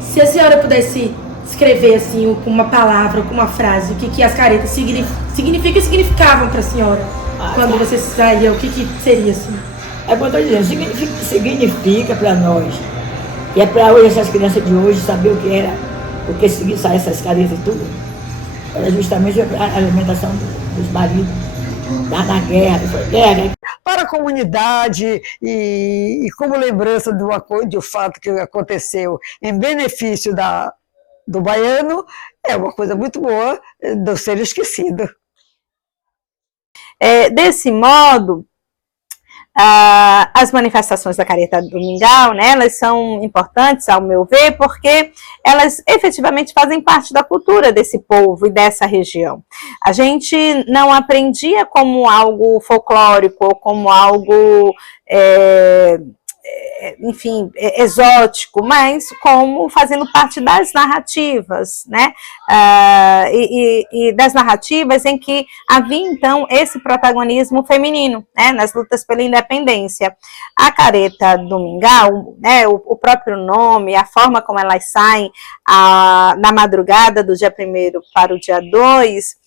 Se a senhora pudesse escrever assim, com uma palavra, com uma frase, o que as caretas significavam para a senhora quando você saía, o que seria assim? É quando eu estou dizendo, significa para nós, e é para hoje essas crianças de hoje saber o que era, o que sair essas caretas e tudo, era justamente a alimentação dos maridos, na guerra, para a comunidade e como lembrança de um fato que aconteceu em benefício do baiano, é uma coisa muito boa de ser esquecido. Desse modo, as manifestações da careta do Mingau, né, elas são importantes, ao meu ver, porque elas efetivamente fazem parte da cultura desse povo e dessa região. A gente não aprendia como algo folclórico ou como algo, enfim, exótico, mas como fazendo parte das narrativas, né? E das narrativas em que havia, então, esse protagonismo feminino, né? Nas lutas pela independência. A careta do Mingau, né? O próprio nome, a forma como elas saem na madrugada do dia 1º para o dia 2,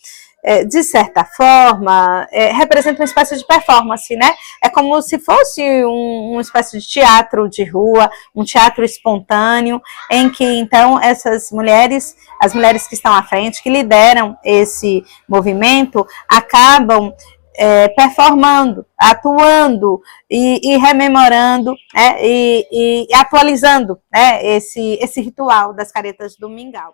de certa forma, representa uma espécie de performance, né? É como se fosse uma espécie de teatro de rua, um teatro espontâneo, em que, então, essas mulheres, as mulheres que estão à frente, que lideram esse movimento, acabam performando, atuando e rememorando, né? E atualizando, né? esse ritual das caretas do Mingau.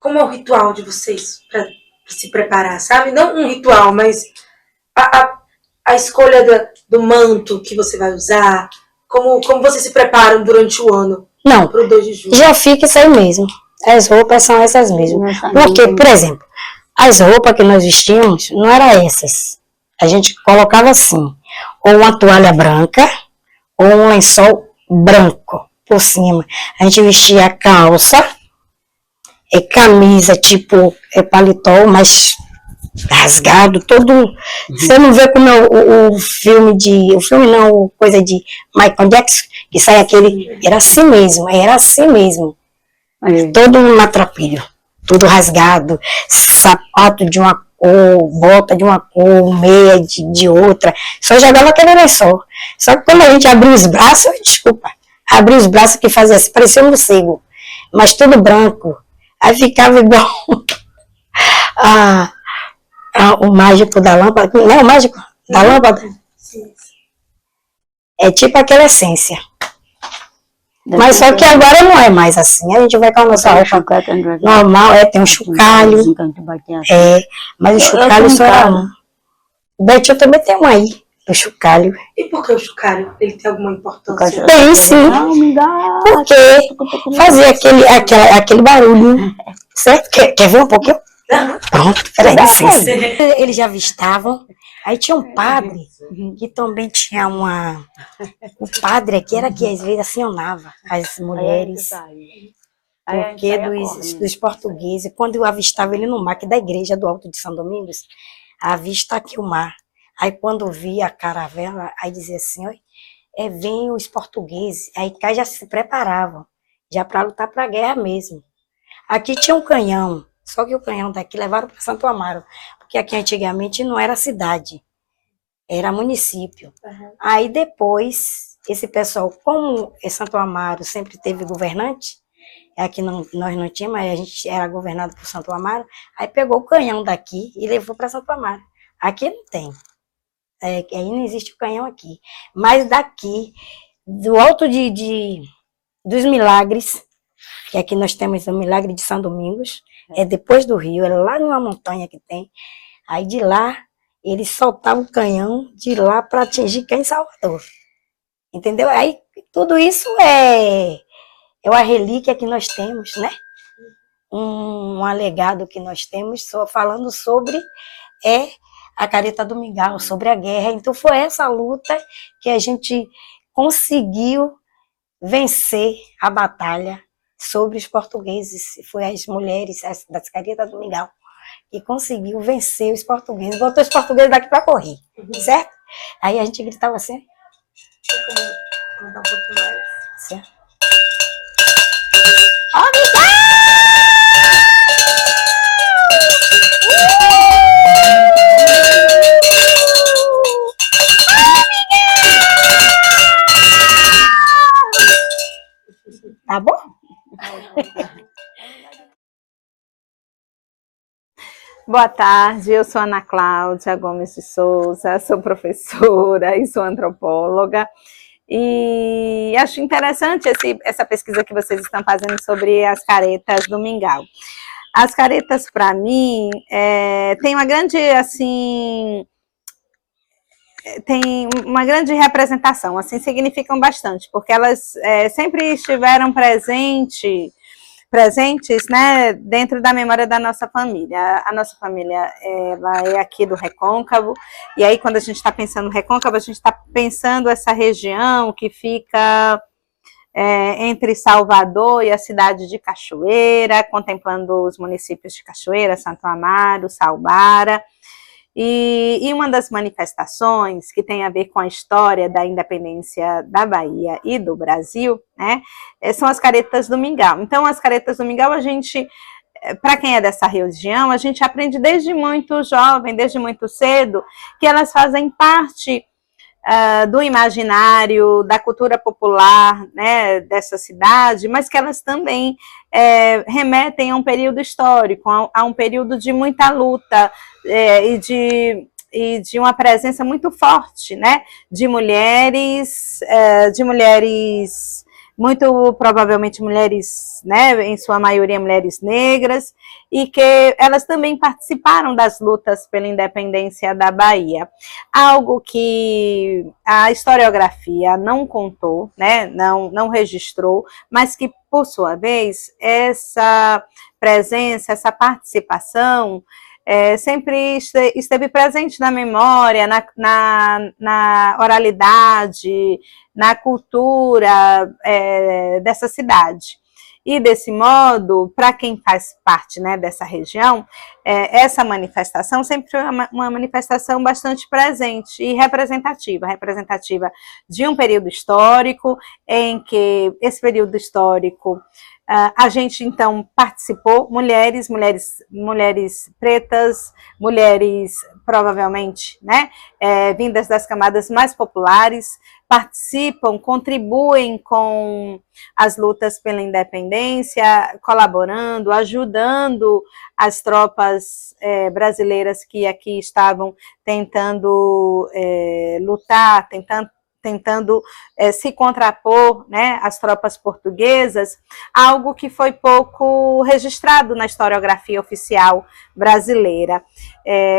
Como é o ritual de vocês para se preparar, sabe? Não um ritual, mas a escolha do manto que você vai usar, como vocês se preparam durante o ano? Não, pro 2 de julho? Já fica isso aí mesmo. As roupas são essas mesmas. Porque, por exemplo, as roupas que nós vestíamos não eram essas. A gente colocava assim, ou uma toalha branca, ou um lençol branco por cima. A gente vestia a calça, camisa tipo paletó, mas rasgado, todo. Você não vê como o filme o filme não, coisa de Michael Jackson, que sai aquele. Era assim mesmo. Todo um matrapilho, tudo rasgado, sapato de uma cor, bota de uma cor, meia de outra. Só jogava aquele lençol. Só que quando a gente abria os braços, abria os braços que fazia assim, parecia um morcego, mas tudo branco. Aí ficava igual o mágico da lâmpada. Não é o mágico da lâmpada? Sim. É tipo aquela essência. Mas só que agora não é mais assim. A gente vai com a nossa roupa normal, tem um chocalho. Mas o chocalho só era um. O Betinho também tem um aí, o chocalho. E por que o chocalho? Ele tem alguma importância? Tem sim. Porque fazia aquele barulho. Certo? Quer ver um pouquinho? Pronto, peraí. Eles já avistavam. Aí tinha um padre que também tinha o padre aqui era que às vezes acionava as mulheres, porque dos portugueses, quando eu avistava ele no mar, que da igreja do Alto de São Domingos, avista aqui o mar. Aí quando via a caravela, aí dizia assim, vem os portugueses, aí cá já se preparavam, já para lutar para a guerra mesmo. Aqui tinha um canhão, só que o canhão daqui levaram para Santo Amaro, porque aqui antigamente não era cidade, era município. Aí depois, esse pessoal, como Santo Amaro sempre teve governante, aqui nós não tínhamos, mas a gente era governado por Santo Amaro, aí pegou o canhão daqui e levou para Santo Amaro. Aqui não tem, aí não existe o canhão aqui. Mas daqui, do Alto dos Milagres, que aqui nós temos o Milagre de São Domingos, depois do rio, é lá numa montanha que tem. Aí de lá, eles soltavam o canhão de lá para atingir quem em Salvador. Entendeu? Aí tudo isso é uma relíquia que nós temos, né? Um alegado que nós temos, falando sobre a careta do Mingau, sobre a guerra. Então foi essa luta que a gente conseguiu vencer a batalha sobre os portugueses. Foi as mulheres das Caretas do Mingau que conseguiu vencer os portugueses, botou os portugueses daqui para correr, certo? Aí a gente gritava assim. Contar um pouquinho mais. Certo? Tá bom? Boa tarde, eu sou Ana Cláudia Gomes de Souza, sou professora e sou antropóloga. E acho interessante essa pesquisa que vocês estão fazendo sobre as caretas do Mingau. As caretas, para mim, tem uma grande, assim, tem uma grande representação, assim, significam bastante, porque elas sempre estiveram presentes, né, dentro da memória da nossa família. A nossa família, ela é aqui do Recôncavo, e aí quando a gente está pensando no Recôncavo, a gente está pensando essa região que fica entre Salvador e a cidade de Cachoeira, contemplando os municípios de Cachoeira, Santo Amaro, Salbara. E uma das manifestações que tem a ver com a história da independência da Bahia e do Brasil, né, são as caretas do Mingau. Então, as caretas do Mingau, a gente, para quem é dessa região, a gente aprende desde muito jovem, desde muito cedo, que elas fazem parte do imaginário, da cultura popular, né, dessa cidade, mas que elas também remetem a um período histórico, a um período de muita luta e de uma presença muito forte, né, de mulheres, muito provavelmente mulheres, né, em sua maioria mulheres negras, e que elas também participaram das lutas pela independência da Bahia. Algo que a historiografia não contou, né, não registrou, mas que, por sua vez, essa presença, essa participação sempre esteve presente na memória, na oralidade, na cultura dessa cidade. E, desse modo, para quem faz parte, né, dessa região, essa manifestação sempre foi uma manifestação bastante presente e representativa de um período histórico, em que esse período histórico a gente, então, participou, mulheres pretas, mulheres, provavelmente, né, vindas das camadas mais populares, participam, contribuem com as lutas pela independência, colaborando, ajudando as tropas brasileiras que aqui estavam tentando lutar, tentando se contrapor, né, às tropas portuguesas, algo que foi pouco registrado na historiografia oficial brasileira.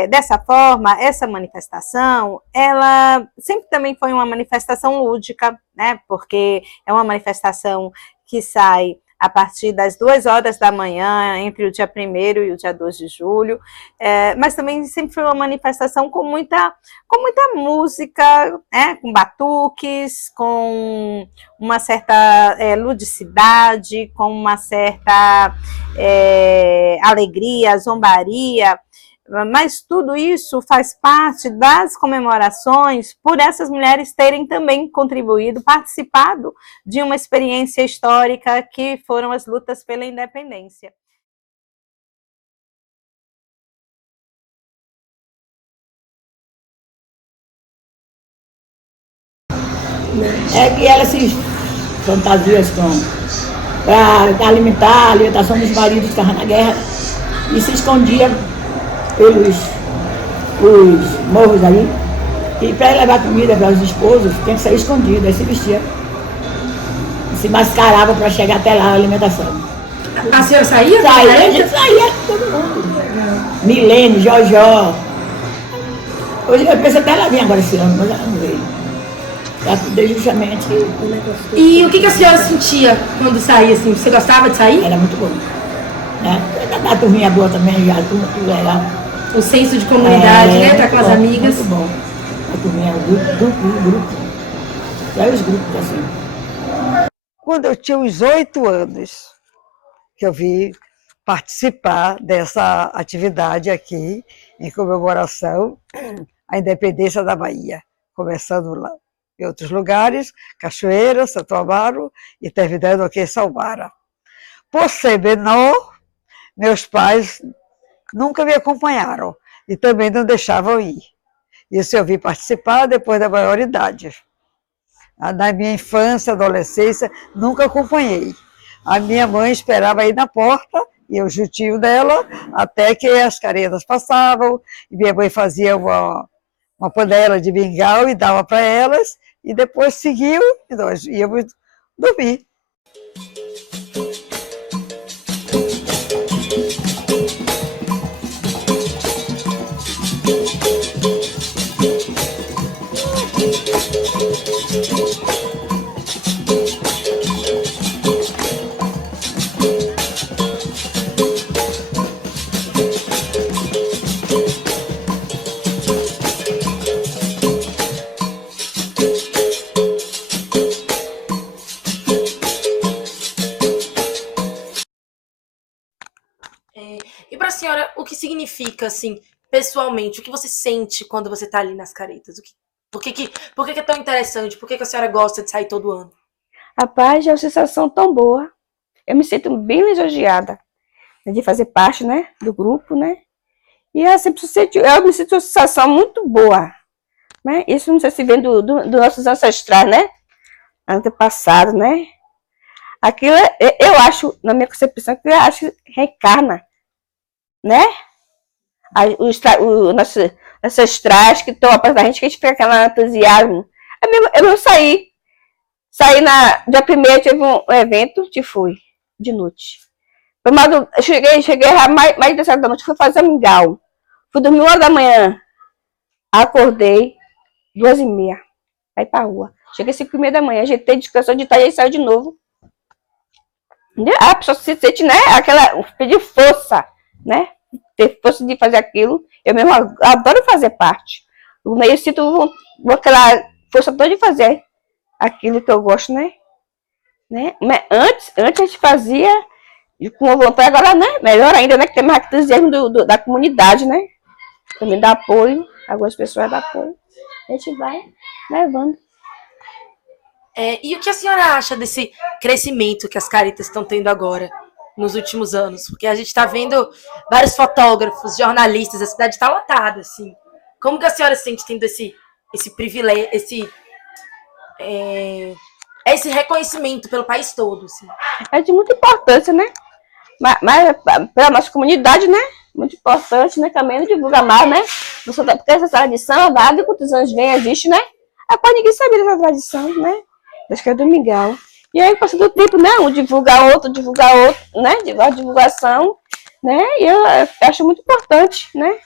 Dessa forma, essa manifestação, ela sempre também foi uma manifestação lúdica, né, porque é uma manifestação que sai a partir das 2h da manhã, entre o dia 1º e o dia 2 de julho, mas também sempre foi uma manifestação com muita música, com batuques, com uma certa ludicidade, com uma certa alegria, zombaria, mas tudo isso faz parte das comemorações por essas mulheres terem também contribuído, participado de uma experiência histórica que foram as lutas pela independência. É que elas se fantasias para alimentar a alimentação dos maridos que estavam na guerra e se escondia pelos os morros ali, e para levar comida para os esposos tem que sair escondido, aí se vestia, se mascarava para chegar até lá a alimentação. A senhora saía? Saía todo mundo. Milene, Jojó. Hoje eu penso até ela vinha agora esse ano, mas ela não veio. Ela podia justamente. E o que a senhora sentia quando saía assim? Você gostava de sair? Era muito bom. Né? A turminha boa também, já, tudo legal. O senso de comunidade, né? Para com as amigas. Muito bom. A turminha, grupo. Vários grupos assim. quando eu tinha uns 8 anos, que eu vi participar dessa atividade aqui, em comemoração à independência da Bahia, começando lá em outros lugares, Cachoeira, Santo Amaro, e terminando aqui em Salmara. Por ser menor, meus pais nunca me acompanharam e também não deixavam ir. Isso eu vim participar depois da maioridade. Na minha infância, adolescência, nunca acompanhei. A minha mãe esperava aí na porta, e eu juntinho dela, até que as caretas passavam, e minha mãe fazia uma panela de mingau e dava para elas, e depois seguiu, e nós íamos dormir. E para a senhora, o que significa, assim, pessoalmente, o que você sente quando você tá ali nas caretas? Por que é tão interessante? Por que a senhora gosta de sair todo ano? Rapaz, é uma sensação tão boa. Eu me sinto bem lisonjeada de fazer parte, né, do grupo, né? E eu me sinto uma sensação muito boa, né? Isso não sei se vem dos nossos ancestrais, né? Antepassados, né? Aquilo, eu acho, na minha concepção, que eu acho que reencarna, né? Os nossos ancestrais que estão após da gente, que a gente fica aquele entusiasmo. Eu mesmo saí dia 1º teve um evento, que fui, de noite. Eu cheguei mais de 7 da noite, fui fazer mingau. Fui dormir 1 da manhã. Acordei 2h30. Aí pra rua. Cheguei 5h30 da manhã, ajeitei, descansou de tarde e saiu de novo. A pessoa se sente, né? Pedir força, né? Ter força de fazer aquilo. Eu mesmo adoro fazer parte. Eu sinto aquela força toda de fazer aquilo que eu gosto, né? Mas antes a gente fazia com vontade, agora, né? Melhor ainda, né? Que tem mais entusiasmo da comunidade, né? Também dá apoio, algumas pessoas dão apoio. A gente vai levando. E o que a senhora acha desse crescimento que as caretas estão tendo agora, nos últimos anos? Porque a gente está vendo vários fotógrafos, jornalistas, a cidade está lotada, assim. Como que a senhora se sente tendo esse privilégio, esse reconhecimento pelo país todo, assim? É de muita importância, né? Mas para a nossa comunidade, né? Muito importante, né? Também não divulga mais, né? Porque essa tradição, há quantos anos vem, existe, né? Quase ninguém sabia dessa tradição, né? Acho que é do mingau. E aí, passando o tempo, né? Um divulga outro, né? A divulgação, né? E eu acho muito importante, né?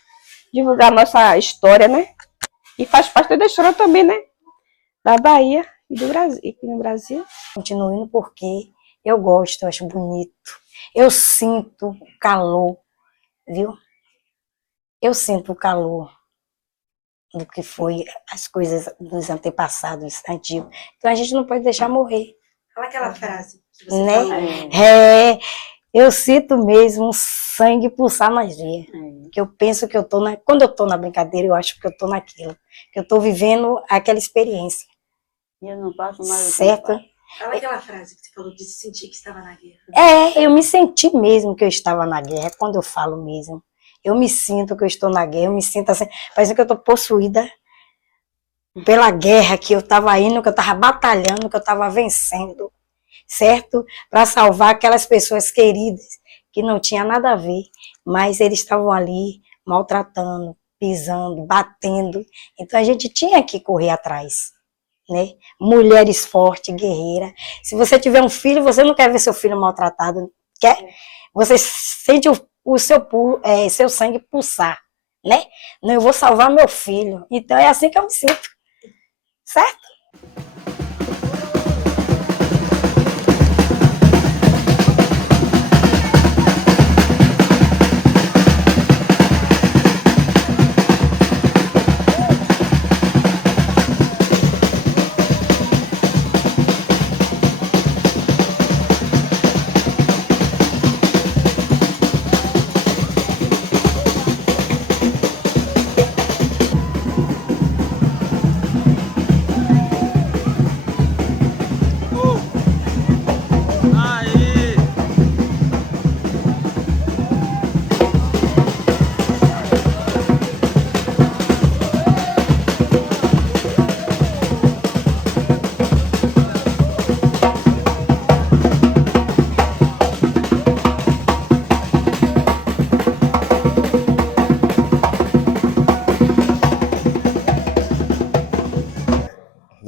Divulgar a nossa história, né? E faz parte da história também, né? Da Bahia e do Brasil, aqui no Brasil. Continuo indo porque eu gosto, eu acho bonito. Eu sinto o calor, viu? Eu sinto o calor do que foi as coisas dos antepassados antigos. Então a gente não pode deixar morrer. Fala aquela frase que você Né? falou. Eu sinto mesmo um sangue pulsar nas veias. Que eu penso que quando eu tô na brincadeira, eu acho que eu tô naquilo. Que eu tô vivendo aquela experiência. E eu não passo mais. Certo? Fala aquela frase que você falou de se sentir que estava na guerra. Eu me senti mesmo que eu estava na guerra, quando eu falo mesmo. Eu me sinto que eu estou na guerra, eu me sinto assim, parece que eu estou possuída pela guerra que eu estava indo, que eu estava batalhando, que eu estava vencendo, certo? Para salvar aquelas pessoas queridas, que não tinha nada a ver, mas eles estavam ali maltratando, pisando, batendo. Então a gente tinha que correr atrás, né? Mulheres fortes, guerreiras. Se você tiver um filho, você não quer ver seu filho maltratado, quer? Você sente o seu sangue pulsar, né? Não, eu vou salvar meu filho. Então é assim que eu me sinto, certo?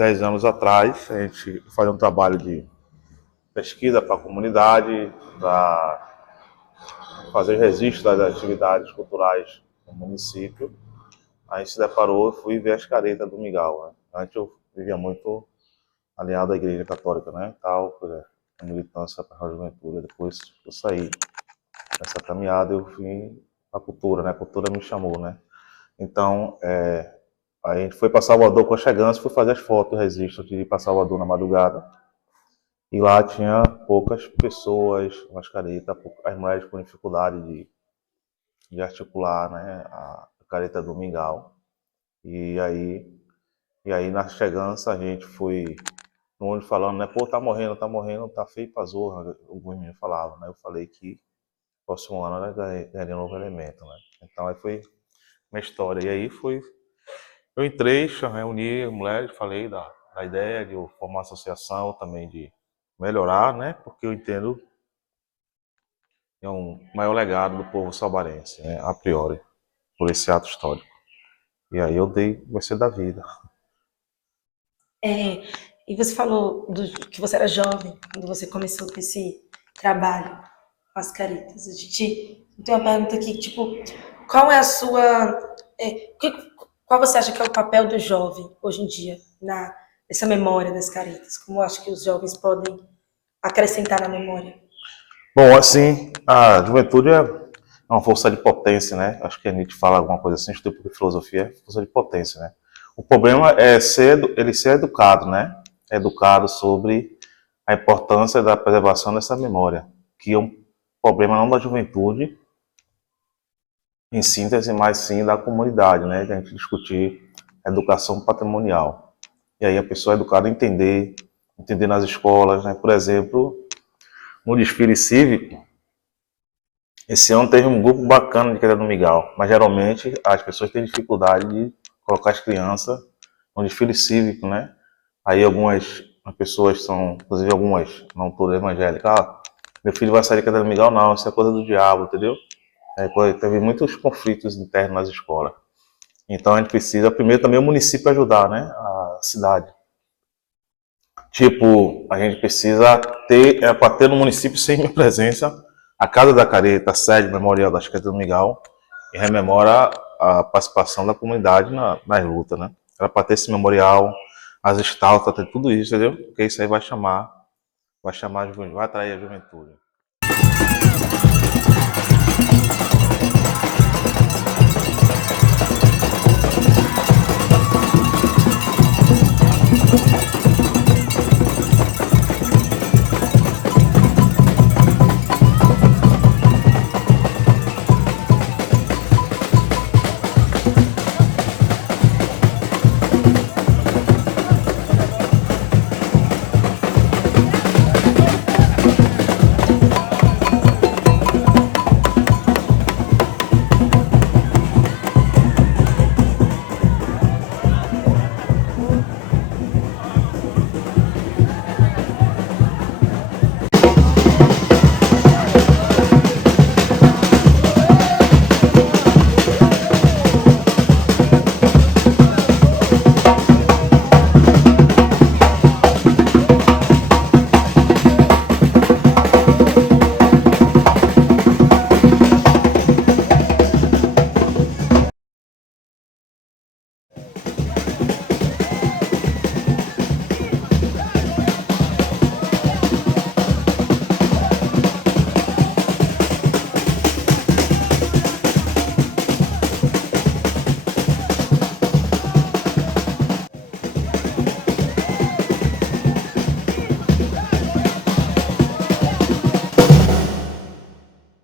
10 anos atrás, a gente fazia um trabalho de pesquisa para a comunidade, para fazer registro das atividades culturais no município. Aí se deparou, fui ver as caretas do Mingau, né? Antes eu vivia muito alinhado à Igreja Católica, né? Tal, por a militância para a juventude. Depois eu saí dessa caminhada, eu fui para a cultura, né? A cultura me chamou, né? Então, aí a gente foi para Salvador com a chegança, fui fazer as fotos, registro de ir para Salvador na madrugada. E lá tinha poucas pessoas, umas caretas, as mulheres com dificuldade de articular, né? A careta do Mingau. E aí na chegança a gente foi no ônibus falando, né? Pô, tá morrendo, tá feio pra zorra. Alguns meninos falavam, né? Eu falei que próximo ano ganharia um novo elemento, né? Então aí foi minha história. E aí eu entrei, reuni mulheres, falei da ideia de eu formar uma associação também de melhorar, né? Porque eu entendo que é um maior legado do povo salvarense, né? A priori, por esse ato histórico. E aí eu vai ser da vida. E você falou que você era jovem quando você começou com esse trabalho com as caretas. A gente tem uma pergunta aqui, tipo, qual é a sua... qual você acha que é o papel do jovem hoje em dia nessa memória das caretas? Como eu acho que os jovens podem acrescentar na memória? Bom, assim, a juventude é uma força de potência, né? Acho que a Nietzsche fala alguma coisa assim, estudo de filosofia, é força de potência, né? O problema é ele ser educado, né? Educado sobre a importância da preservação dessa memória, que é um problema não da juventude, em síntese, mas sim da comunidade, né? De a gente discutir educação patrimonial. E aí a pessoa é educada a entender nas escolas, né? Por exemplo, no desfile cívico, esse ano teve um grupo bacana de queda do Mingau, mas geralmente as pessoas têm dificuldade de colocar as crianças no desfile cívico, né? Aí algumas pessoas são, inclusive algumas, não todas evangélicas, meu filho vai sair de queda do Mingau, não, isso é coisa do diabo, entendeu? Teve muitos conflitos internos nas escolas. Então a gente precisa, primeiro também o município ajudar, né? A cidade. Tipo, a gente precisa ter, para ter no município sem minha presença, a Casa da Careta, a sede memorial das Caretas do Mingau, e rememora a participação da comunidade nas lutas, né? Era para ter esse memorial, as estátuas, ter tudo isso, entendeu? Porque isso aí vai chamar a juventude, vai atrair a juventude.